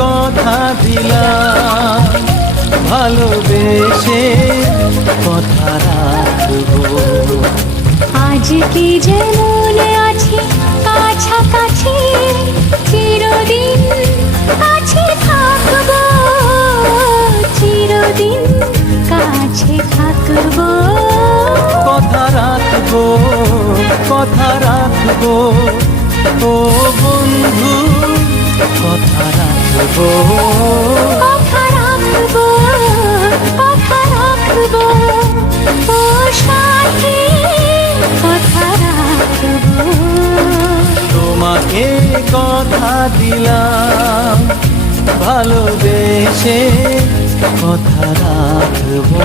কথা দিলাম, ভালোবেসে কথা রাখবো। আজকে যেমন আছি কাছাকাছি, চিরদিন কাছে থাকবো, চিরদিন কাছে থাকবো। কথা রাখবো, কথা রাখবো, ও বন্ধু কথা রাখবো। কথা রাখবো, কথা রাখবো, ও সাথী কথা রাখবো। তোমাকে কথা দিলাম, ভালোবেসে কথা রাখবো।